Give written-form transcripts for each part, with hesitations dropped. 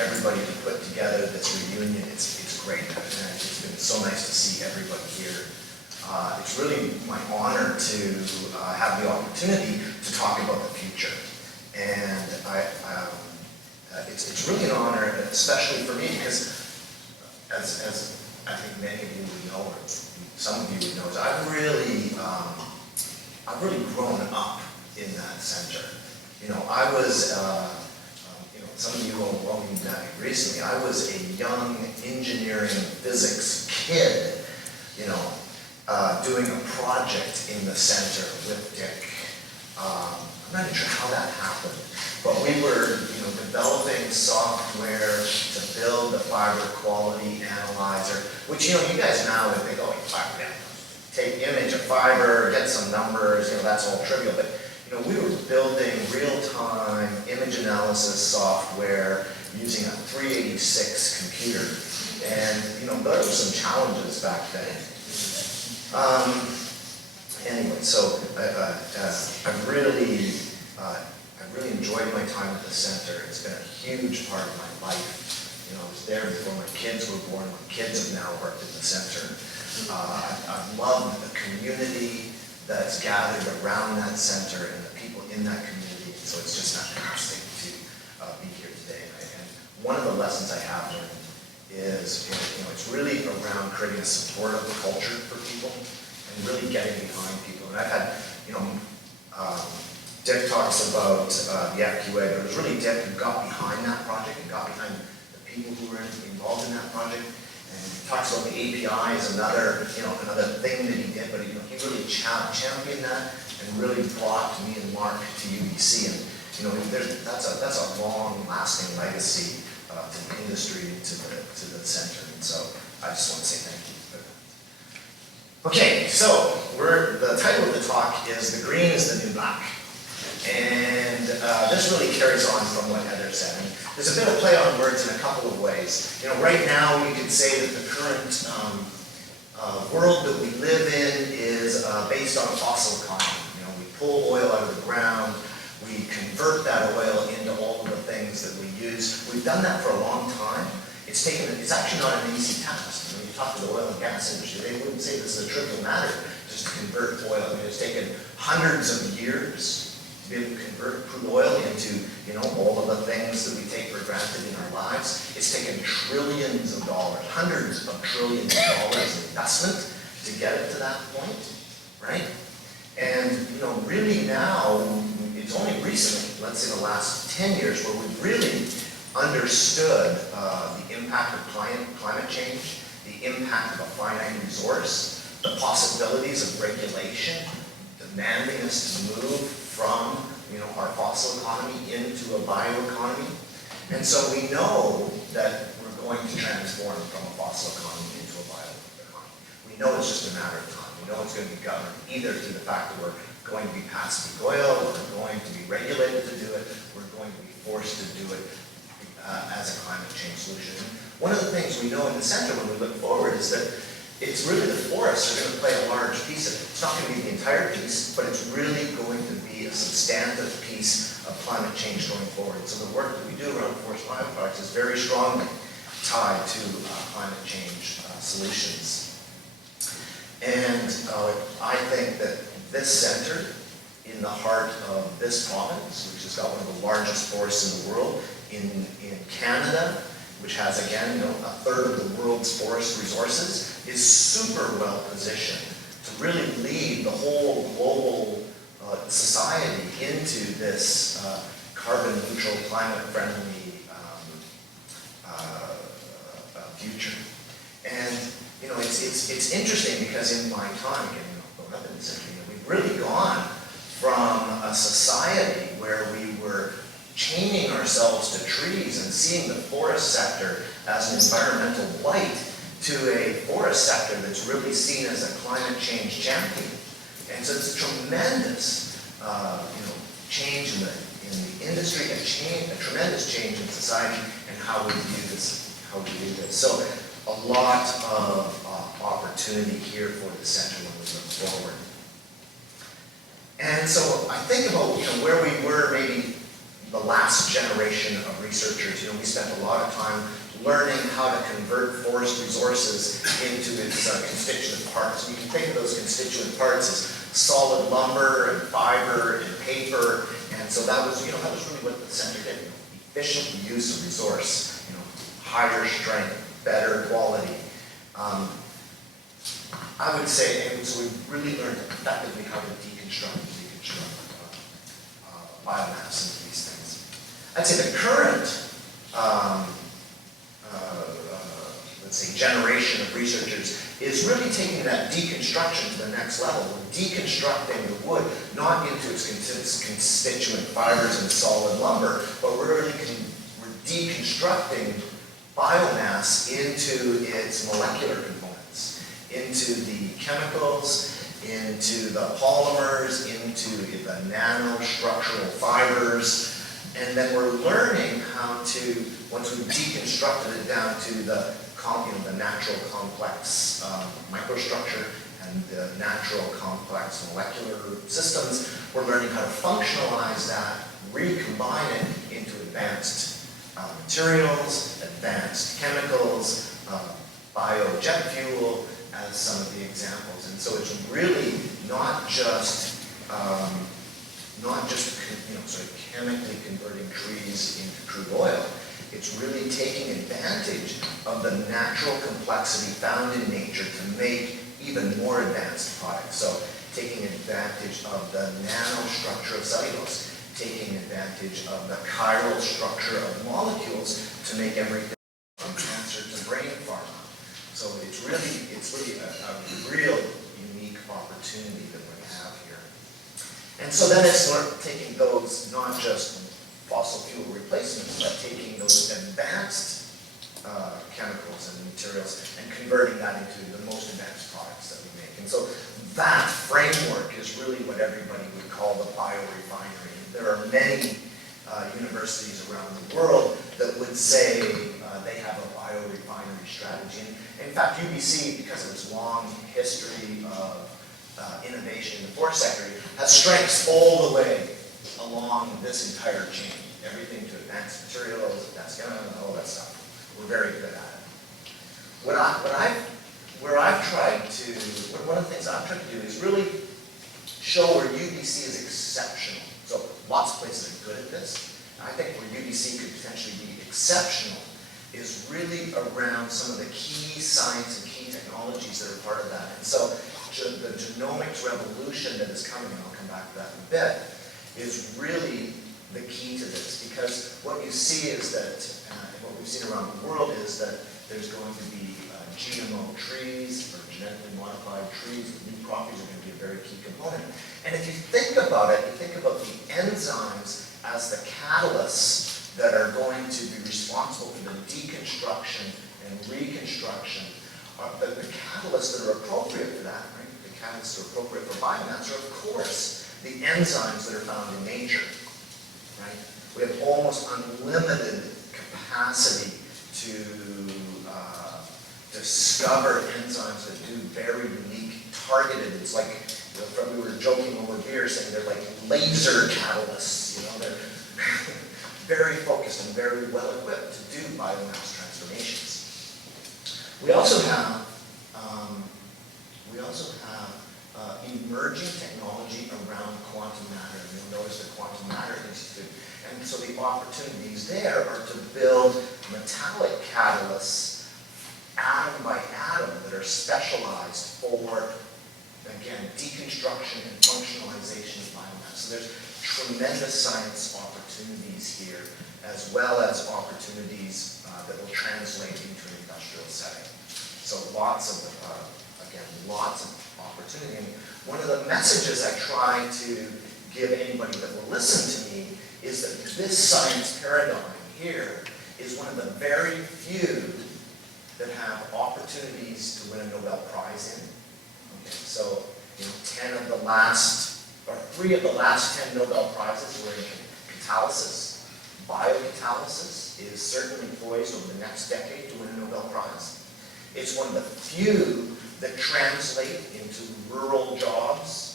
everybody to put together this reunion. It's great, and it's been so nice to see everybody here. It's really my honor to have the opportunity to talk about the future. And it's really an honor, especially for me, because as I think many of you would know, or some of you would know, is I've really grown up in that center. You know, I was, some of you who won't even know me recently, I was a young engineering physics kid, you know, doing a project in the center with Dick. I'm not even sure how that happened, but we were, you know, developing software to build the fiber quality analyzer, which, you know, you guys now would think, oh, fiber, yeah, take image of fiber, get some numbers, you know, that's all trivial, but you know, we were building real-time image analysis software using a 386 computer, and you know, there were some challenges back then. Anyway, so I've really enjoyed my time at the center. It's been a huge part of my life. You know, I was there before my kids were born. My kids have now worked at the center. I've loved the community that's gathered around that center and the people in that community. So it's just fantastic to be here today. And one of the lessons I have learned is, you know, it's really around creating a supportive culture for people and really getting behind people. And I've had, you know, Dick talks about the FQA, but it was really Dick who got behind that project and got behind the people who were involved in that project. And he talks about the API as another, you know, another thing that he did, but you know, he really championed that and really brought me and Mark to UBC. And you know, that's a long-lasting legacy to the industry, to the center. And so I just want to say thank you for that. Okay, so the title of the talk is "The Green is the New Black." And this really carries on from what Heather said. And there's a bit of play on words in a couple of ways. You know, right now you could say that the current world that we live in is based on a fossil economy. You know, we pull oil out of the ground, we convert that oil into all of the things that we use. We've done that for a long time. It's actually not an easy task. When you talk to the oil and gas industry, they wouldn't say this is a trivial matter just to convert oil. I mean, it's taken hundreds of years to be able to convert crude oil into, you know, all of the things that we take for granted in our lives. It's taken trillions of dollars, hundreds of trillions of dollars in investment to get it to that point, right? And, you know, really now, it's only recently, let's say the last 10 years, where we've really understood the impact of climate change, the impact of a finite resource, the possibilities of regulation, demanding us to move from, you know, our fossil economy into a bioeconomy. And so we know that we're going to transform from a fossil economy into a bioeconomy. We know it's just a matter of time. We know it's going to be governed either through the fact that we're going to be past peak oil, we're going to be regulated to do it, we're going to be forced to do it as a climate change solution. And one of the things we know in the center when we look forward is that it's really the forests are going to play a large piece of it. It's not going to be the entire piece, but it's really going to be a substantive piece of climate change going forward. So the work that we do around forest bioproducts is very strongly tied to climate change solutions. And I think that this center, in the heart of this province, which has got one of the largest forests in the world, in Canada, which has, again, you know, a third of the world's forest resources, is super well positioned to really lead the whole global society into this carbon neutral, climate friendly future. And you know, it's interesting because in my time, again, you know, growing up in this country, you know, we've really gone from a society where we were chaining ourselves to trees and seeing the forest sector as an environmental blight to a forest sector that's really seen as a climate change champion. And so it's a tremendous you know, change in the industry, a tremendous change in society and how we view this. So a lot of opportunity here for the center when we look forward. And so I think about, you know, where we were maybe the last generation of researchers. We spent a lot of time learning how to convert forest resources into its constituent parts. And you can think of those constituent parts as solid lumber and fiber and paper. And so that was, that was really what the center did. Efficient use of resource, higher strength, better quality. I would say, and so we really learned effectively how to deconstruct biomass into these things. I'd say the current, let's say, generation of researchers is really taking that deconstruction to the next level. We're deconstructing the wood, not into its constituent fibers and solid lumber, but we're deconstructing biomass into its molecular components, into the chemicals, into the polymers, into the nanostructural fibers, and then we're learning how to, once we've deconstructed it down to the natural complex microstructure and the natural complex molecular systems, we're learning how to functionalize that, recombine it into advanced materials, advanced chemicals, biojet fuel, as some of the examples. And so it's really not just sort of chemically converting trees into crude oil. It's really taking advantage of the natural complexity found in nature to make even more advanced products. So taking advantage of the nanostructure of cellulose, taking advantage of the chiral structure of molecules to make everything from cancer to brain pharma. So it's really a real unique opportunity that we have here. And so then it's sort of taking those, not just fossil fuel replacements, but taking those advanced chemicals and materials and converting that into the most advanced products that we make. And so that framework is really what everybody would call the biorefinery. There are many universities around the world that would say they have a biorefinery strategy. And in fact, UBC, because of its long history of innovation in the forest sector, has strengths all the way along this entire chain. Everything to advanced materials, advanced chemicals, all that stuff. We're very good at it. One of the things I've tried to do is really show where UBC is exceptional. So lots of places are good at this. I think where UBC could potentially be exceptional is really around some of the key science and key technologies that are part of that. And so the genomics revolution that is coming, and I'll come back to that in a bit, is really the key to this. Because what you see is that, what we've seen around the world is that there's going to be GMO trees, or genetically modified trees, new properties are going to be a very key component. And if you think about it, you think about the enzymes as the catalysts that are going to be responsible for the deconstruction and reconstruction. The catalysts that are appropriate for that, right? The catalysts that are appropriate for biomass are, of course, the enzymes that are found in nature, right? We have almost unlimited capacity to discover enzymes that do very unique, targeted. It's like, we were joking over beer saying they're like laser catalysts, they're very focused and very well equipped to do biomass transformations. We also have emerging technology around quantum matter. And you'll notice the Quantum Matter Institute. And so the opportunities there are to build metallic catalysts, atom by atom, that are specialized for, again, deconstruction and functionalization of biomass. So there's tremendous science opportunities here, as well as opportunities that will translate into an industrial setting. So lots of opportunity. And one of the messages I try to give anybody that will listen to me is that this science paradigm here is one of the very few that have opportunities to win a Nobel Prize in. Okay, so 3 of the last 10 Nobel Prizes were in catalysis. Biocatalysis is certainly poised over the next decade to win a Nobel Prize. It's one of the few that translate into rural jobs.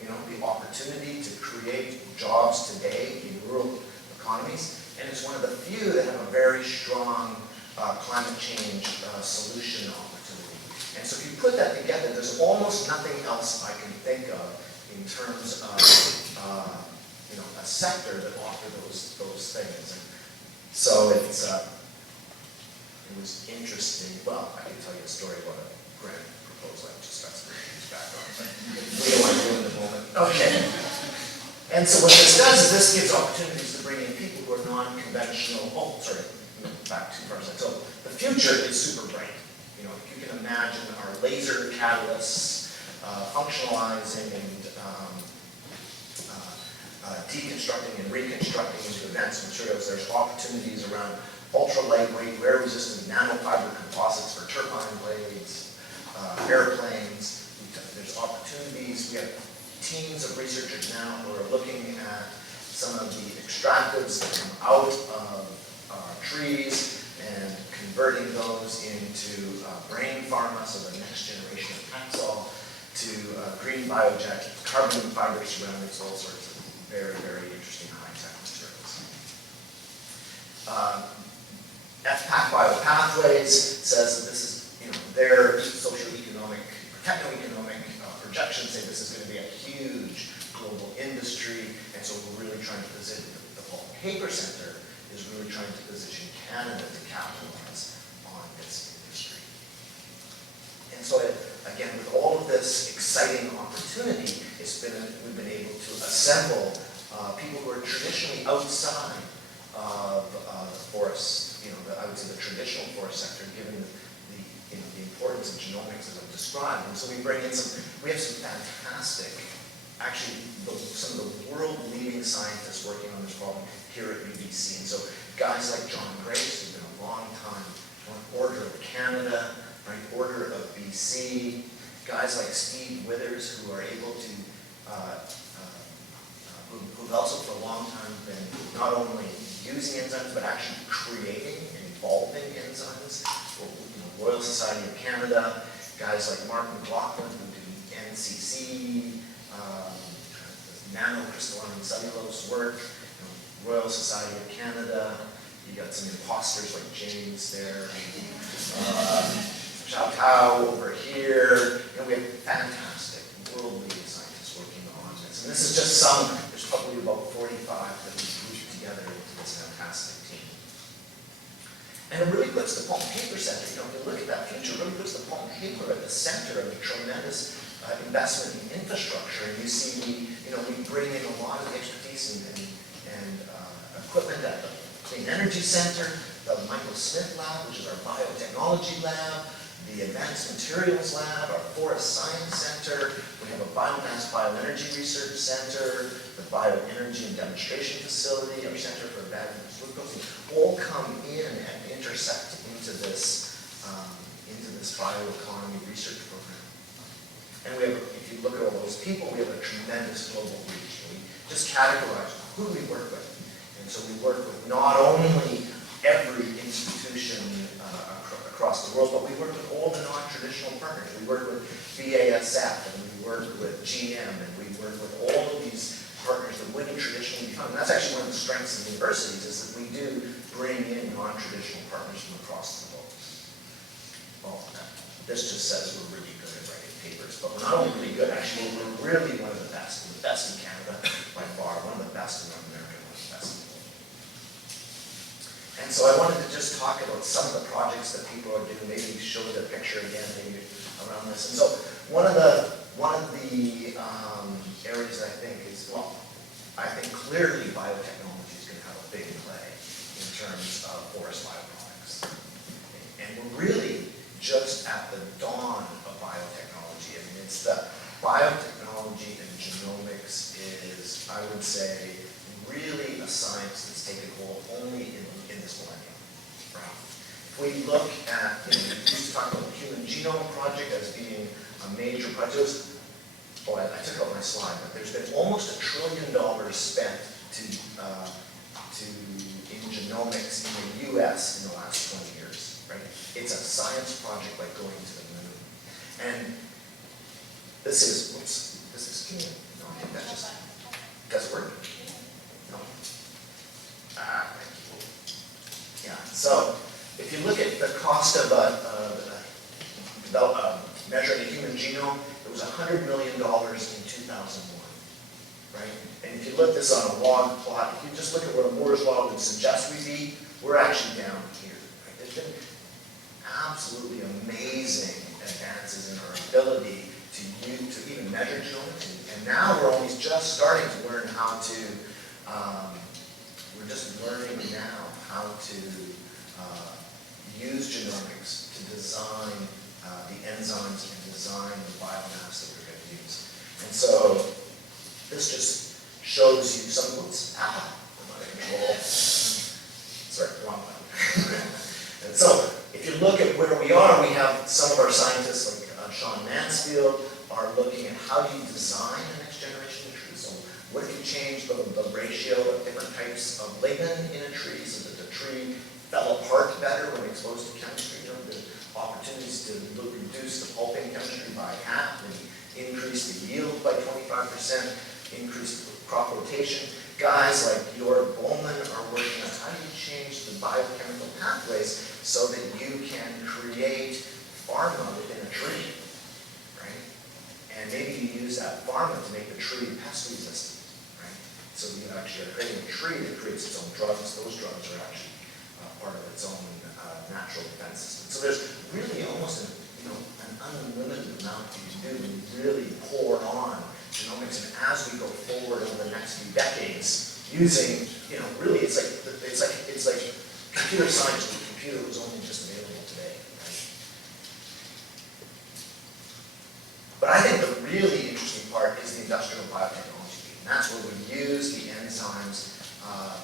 The opportunity to create jobs today in rural, the economies, and it's one of the few that have a very strong climate change solution opportunity. And so if you put that together, there's almost nothing else I can think of in terms of a sector that offer those things. And so it was interesting. Well, I can tell you a story about a grant proposal I just got some issues back on, but we don't want to do it in the moment. Okay. And so what this does is this gives opportunities to bring in people who are non-conventional. Oh, sorry, back too far. So the future is super bright. If you can imagine our laser catalysts functionalizing and deconstructing and reconstructing into advanced materials, there's opportunities around ultra lightweight, wear resistant nanofiber composites for turbine blades, airplanes. There's opportunities. We have teams of researchers now who are looking at some of the extractives that come out of trees and converting those into brain pharma, so the next generation of Taxol, to green biojet, carbon fiber ceramics, all sorts of very, very interesting high-tech materials. FPAC Biopathways says that this is, their socioeconomic or techno-economic projections say this is going to be a huge global industry, and so we're really trying to position, the Pulp and Paper Center is really trying to position Canada to capitalize on this industry. And so, again, with all of this exciting opportunity, we've been able to assemble people who are traditionally outside of the forest, I would say the traditional forest sector, given the importance of genomics as I've described. And so we have some fantastic, actually some of the world-leading scientists working on this problem here at UBC. And so guys like John Grace, who's been a long time Order of Canada, right, Order of BC, guys like Steve Withers, who are able to, who've also for a long time been not only using enzymes, but actually creating and evolving enzymes. Royal Society of Canada, guys like Mark McLaughlin, who do NCC, nanocrystalline cellulose work, Royal Society of Canada. You got some imposters like James there, Chow Tao over here. We have fantastic world-leading scientists working on this. And this is just some, there's probably about 45 that we've grouped together into this fantastic team. And it really puts the Pulp and Paper Center, if you look at that future, it really puts the Pulp and Paper at the center of the tremendous investment in infrastructure. And you see, we bring in a lot of expertise and equipment at the Clean Energy Center, the Michael Smith Lab, which is our biotechnology lab, the Advanced Materials Lab, our Forest Science Center. We have a Biomass Bioenergy Research Center, the Bioenergy and Demonstration Facility, our Center for Advanced Glucose, all come in and intersect into this bioeconomy research program. And we have, if you look at all those people, we have a tremendous global reach. We just categorize who we work with. And so we work with not only every institution across the world, but we work with all the non-traditional partners. We work with BASF, and we work with GM, and we work with all of these partners that wouldn't traditionally be found. And that's actually one of the strengths of universities, is that we do bring in non-traditional partners from across the globe. Well, this just says we're really good at writing papers, but we're not only really good, actually, we're really one of the best. We're the best in Canada, by far, one of the best in North America, one of the best in the world. And so I wanted to just talk about some of the projects that people are doing, maybe show the picture again, maybe around this. And so one of the areas that I think is, well, I think clearly biotechnology is going to have a big play in terms of forest bioproducts. And we're really just at the dawn of biotechnology. I mean, it's the biotechnology and genomics is, I would say, really a science that's taken hold only in this millennium. Right? If we look at, we used to talk about the Human Genome Project as being a major project. I took out my slide, but there's been almost $1 trillion spent in genomics in the U.S. in the last 20 years. Right? It's a science project like going to the moon. And this is, can you, no, I think that just, does it work? No. So if you look at the cost of measuring a human genome, it was $100 million in 2001, right? And if you look this on a log plot, if you just look at what a Moore's law would suggest we be, we're actually down here. Right? There's been absolutely amazing advances in our ability to even measure genomics, and now we're only just starting to learn how to. We're just learning now how to use genomics to design the enzymes and design the biomass that we're going to use. And so this just shows you some, oops, I'm out of control. Sorry, wrong button. And so if you look at where we are, we have some of our scientists like Sean Mansfield are looking at how do you design the next generation of trees. So what if you change the ratio of different types of lignin in a tree so that the tree fell apart better when exposed to chemistry? You know, the opportunities to reduce the pulping chemistry by half and increase the yield by 25%, increase the crop rotation. Guys like Jörg Böhlmann are working on how do you change the biochemical pathways so that you can create pharma within a tree, right? And maybe you use that pharma to make the tree pest resistant, right? So you actually are creating a tree that creates its own drugs. Those drugs are actually part of its own natural defense system. So there's really almost an unlimited amount you can do to really pour on genomics, and as we go forward over the next few decades, using, really it's like computer science when the computer was only just available today, right? But I think the really interesting part is the industrial biotechnology, and that's where we use the enzymes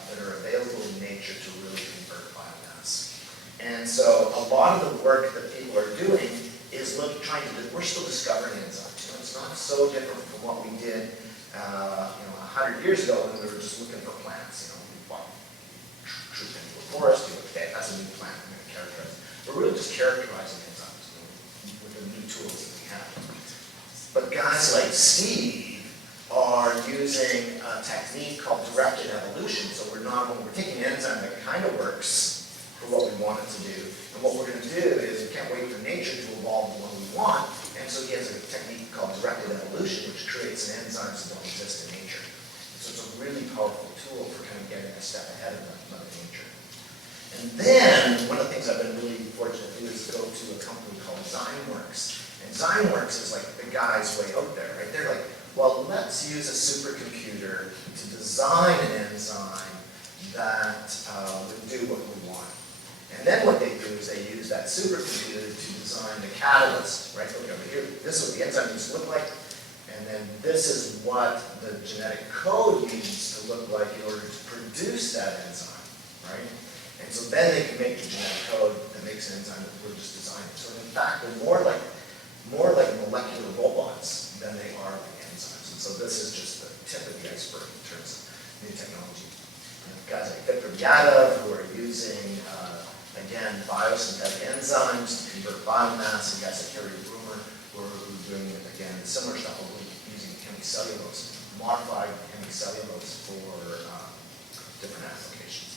that are available in nature to really convert biomass. And so a lot of the work that people are doing is we're still discovering enzymes. It's not so different from what we did 100 years ago when we were just looking for plants. We bought troop into a forest, you look at that, that's a new plant, we're going to characterize it. We're really just characterizing enzymes with the new tools that we have. But guys like Steve are using a technique called directed evolution. So we're taking an enzyme that kind of works for what we want it to do. And what we're going to do is we can't wait for nature to evolve the one we want. And so he has a technique called directed evolution, which creates enzymes that don't exist in nature. So it's a really powerful tool for kind of getting a step ahead of Mother Nature. And then one of the things I've been really fortunate to do is go to a company called Zymeworks. And Zymeworks is like the guys way out there, right? They're like, well, let's use a supercomputer to design an enzyme that would do what we want. And then what they do is they use that supercomputer to design the catalyst, right? Look over here. This is what the enzyme needs to look like. And then this is what the genetic code needs to look like in order to produce that enzyme, right? And so then they can make the genetic code that makes an enzyme that we're just designing. So in fact, they're more like molecular robots than they are like enzymes. And so this is just the tip of the iceberg in terms of new technology. And guys like Viktor Yadav, who are using again, biosynthetic enzymes to convert biomass, and guys like Harry Broomer who are doing, again, similar stuff, using hemicellulose, modified hemicellulose for different applications.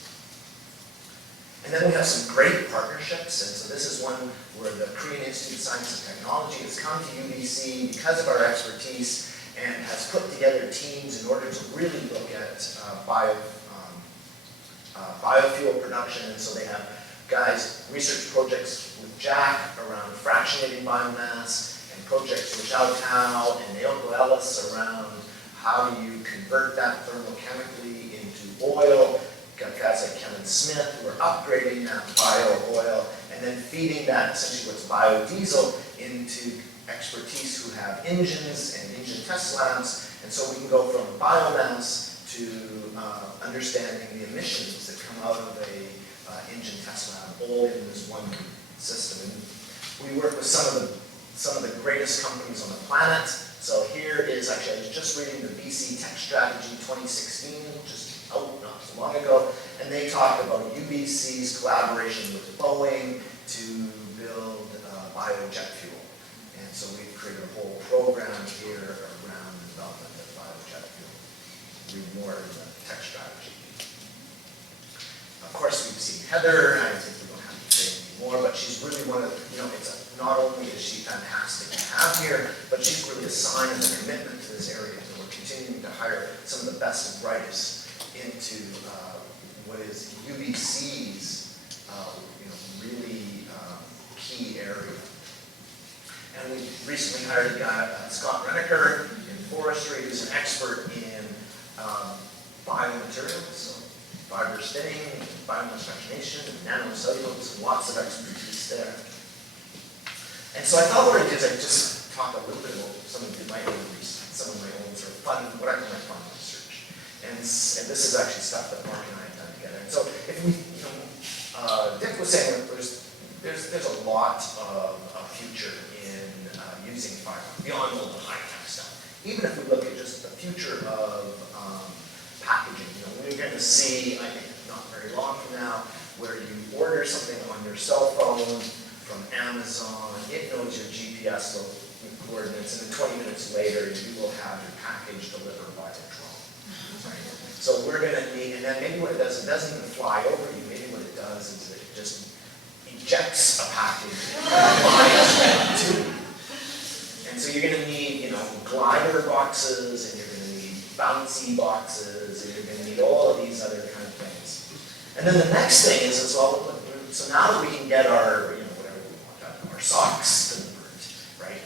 And then we have some great partnerships, and so this is one where the Korean Institute of Science and Technology has come to UBC because of our expertise and has put together teams in order to really look at biofuel production, and so they have guys, research projects with Jack around fractionating biomass, and projects with Zhao Tao and Naoko Ellis around how do you convert that thermochemically into oil. Got guys like Kevin Smith who are upgrading that bio oil and then feeding that, essentially what's biodiesel, into expertise who have engines and engine test labs. And so we can go from biomass to understanding the emissions that come out of a engine test lab, all in this one system. And we work with some of the greatest companies on the planet. So here is actually, I was just reading the BC Tech Strategy 2016, just out not so long ago, and they talk about UBC's collaboration with Boeing to build biojet fuel. And so we've created a whole program here around the development of biojet fuel. Read more in the Tech Strategy. Of course, we've seen Heather, I think we don't have to say anymore, but she's really one of, not only is she fantastic to have here, but she's really a sign of the commitment to this area. And we're continuing to hire some of the best and brightest into what is UBC's really key area. And we recently hired a guy, Scott Renneker, in forestry, who's an expert in biomaterials, so fiber spinning, biomass fractionation, and nanocellulose, and lots of expertise there. And so I thought what I'd do is I'd just talk a little bit about some of my own research, some of my own sort of fun, what I call my fun research. And this is actually stuff that Mark and I have done together. And so if we, Dick was saying that there's a lot of future in using fiber beyond all the high-tech stuff. Even if we look at just the future of packaging, we're going to see, I think not very long from now, where you order something on your cell phone from Amazon, it knows your GPS coordinates, and then 20 minutes later you will have your package delivered by a drone. Right? So we're going to need, and then maybe what it does, it doesn't even fly over you, maybe what it does is it just ejects a package to you. And so you're going to need, glider boxes, and you're going to need bouncy boxes, and you're going to need all of these other kind of things. And then the next thing is, well, so now that we can get our, whatever we want, our socks delivered, right?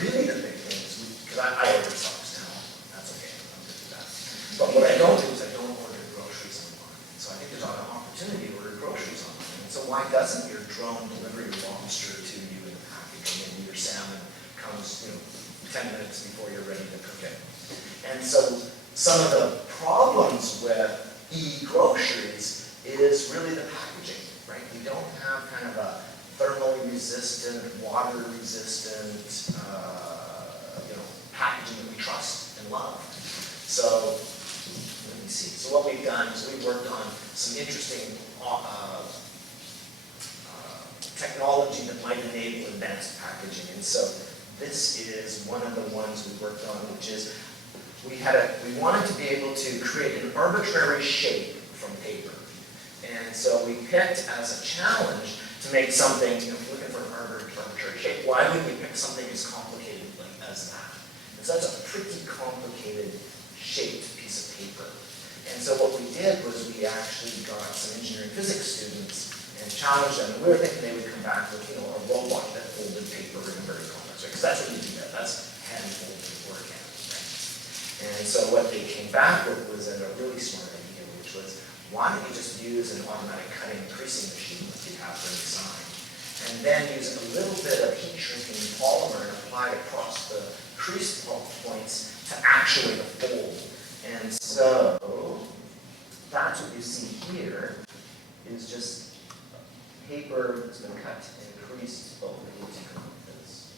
Really the big thing is, because I order socks now, that's okay, I'm good with that. But what I don't do is I don't order groceries online. So I think there's an opportunity to order groceries online. And so why doesn't your drone deliver your lobster to you in a package, and then your salmon comes, 10 minutes before you're ready to cook it? And so some of the problems with e-groceries is really the packaging, right? We don't have kind of a thermally resistant, water resistant, packaging that we trust and love. So let me see. So what we've done is we've worked on some interesting technology that might enable advanced packaging. And so this is one of the ones we worked on, which is we wanted to be able to create an arbitrary shape from paper. And so we picked as a challenge to make something, looking for an arbitrary shape, why would we pick something as complicated as that? And so that's a pretty complicated shaped piece of paper. And so what we did was we actually got some engineering physics students and challenged them. And we were thinking they would come back with, a robot that folded paper in a very complex way, because that's what you do there. That's hand-folded work hand, right? And so what they came back with was a really smart idea, which was, why don't you just use an automatic cutting and creasing machine that you have for any sign, and then use a little bit of heat shrinking polymer and apply it across the crease points to actuate a fold. And so that's what you see here, is just paper that's been cut and creased over the like this.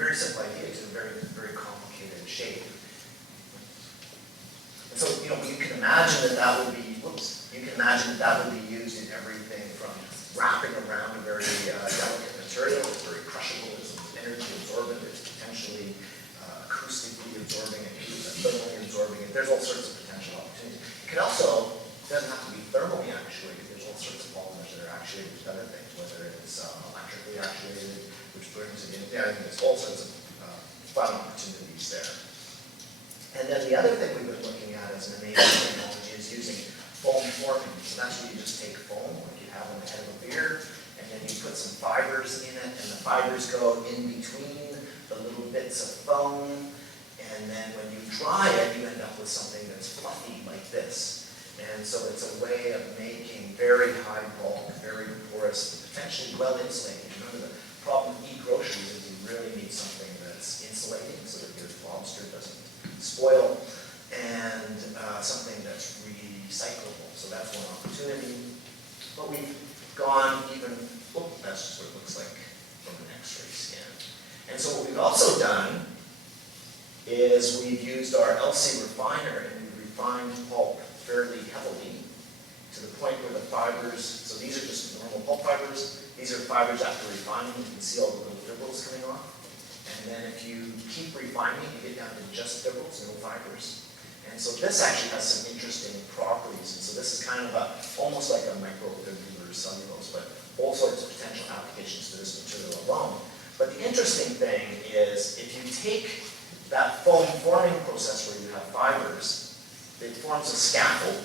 Very simple idea to a very, very complicated shape. And so, you can imagine that would be, used in everything from wrapping around a very delicate material. It's very crushable, it's energy absorbent, it's potentially acoustically absorbing it, thermally absorbing it. There's all sorts of potential opportunities. It could also, doesn't have to be thermally actuated. There's all sorts of polymers that are actuated with other things, whether it's electrically actuated, which brings it in. I think there's all sorts of fun opportunities there. And then the other thing we've been looking at as an enabling technology is using foam forming. So that's where you just take foam, like you have on the head of a beer, and then you put some fibers in it, and the fibers go in between the little bits of foam, and then when you dry it, you end up with something that's fluffy like this. And so it's a way of making very high bulk, very porous, potentially well insulated. Remember, the problem with e-groceries is you really need something that that's insulating so that your lobster doesn't spoil, and something that's recyclable. So that's one opportunity. But we've gone even, oh, that's just what it looks like from an X-ray scan. And so what we've also done is we've used our LC refiner and we've refined pulp fairly heavily to the point where the fibers, so these are just normal pulp fibers, these are fibers after refining, you can see all the little fibrils coming off. And then if you keep refining, you get down to just fibrils, no fibers. And so this actually has some interesting properties. And so this is kind of almost like a microfibrillated cellulose, but all sorts of potential applications for this material alone. But the interesting thing is if you take that foam forming process where you have fibers, it forms a scaffold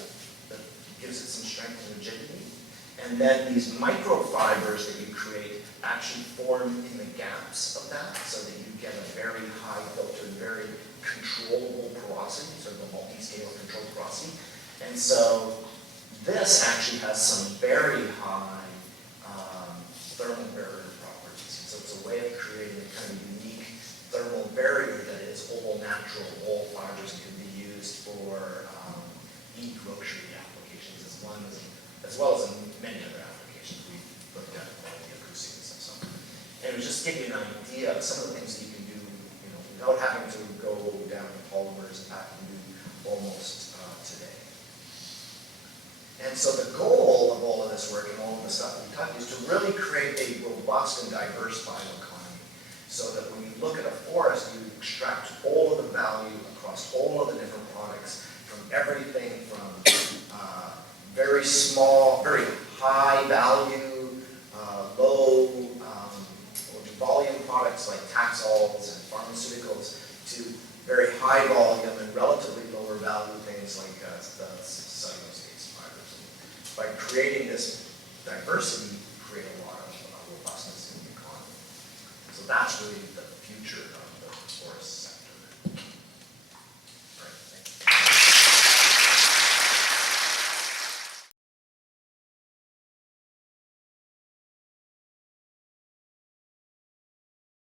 that gives it some strength and rigidity. And then these microfibers that you create actually form in the gaps of that so that you get a very high filtered, very controllable porosity, sort of a multi-scale controlled porosity. And so this actually has some very high thermal barrier properties. So it's a way of creating a kind of unique thermal barrier that is all natural, all fibers, and can be used for e-grocery applications as well as in many other applications. We've looked at quality acoustics and stuff. And it was just to give you an idea of some of the things that you can do, without having to go down to polymers and that you can do almost today. And so the goal of all of this work and all of the stuff that we talked is to really create a robust and diverse bioeconomy so that when you look at a forest, you extract all of the value across all of the different products from everything from very small, very high value, low volume products like taxols and pharmaceuticals to very high volume and relatively lower value things like the cellulose-based fibers. And by creating this diversity, you create a lot of robustness in the economy. So that's really the future of the forest sector.